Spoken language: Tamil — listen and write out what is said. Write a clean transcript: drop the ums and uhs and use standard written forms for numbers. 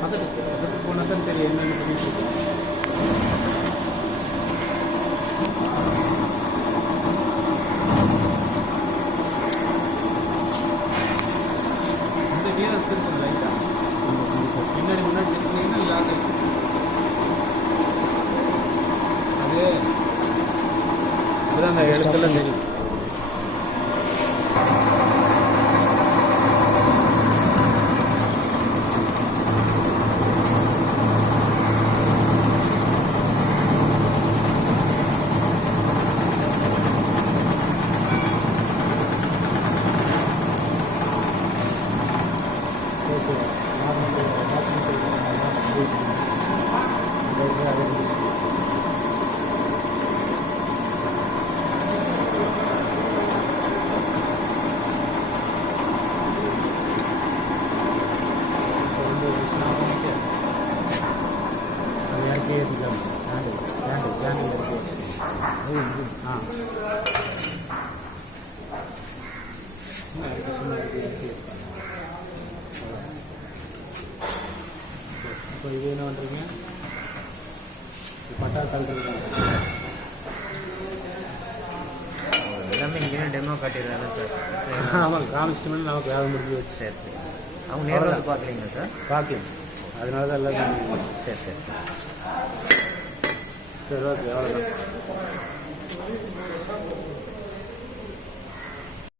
பக்கத்துக்கு போனால் தான் தெரியும் என்னென்ன பண்ணிட்டு இந்த வீரம் திருப்பம் லைட்டாக பின்னாடி முன்னாடி திருப்பினீங்கன்னா லாக் ஆகிடும். அது அதுதான் அந்த எழுத்தெல்லாம் தெரியும். இப்போ இது என்ன பண்ணுறீங்க? பட்டா தள்ளுறதுக்கான எல்லாமே இங்கே டெமோ காட்டிடுறாங்க சார். ஆமாம், காமிச்சிட்டோம்னா நமக்கு வேலை முடிஞ்சு வச்சு. சரி சரி. அவங்க நேரில் வந்து பார்க்கலீங்களா சார்? பார்க்கலாம், அதனால தான் எல்லாம். சரி சரி. சரி, ஓகே, அவ்வளோதான்.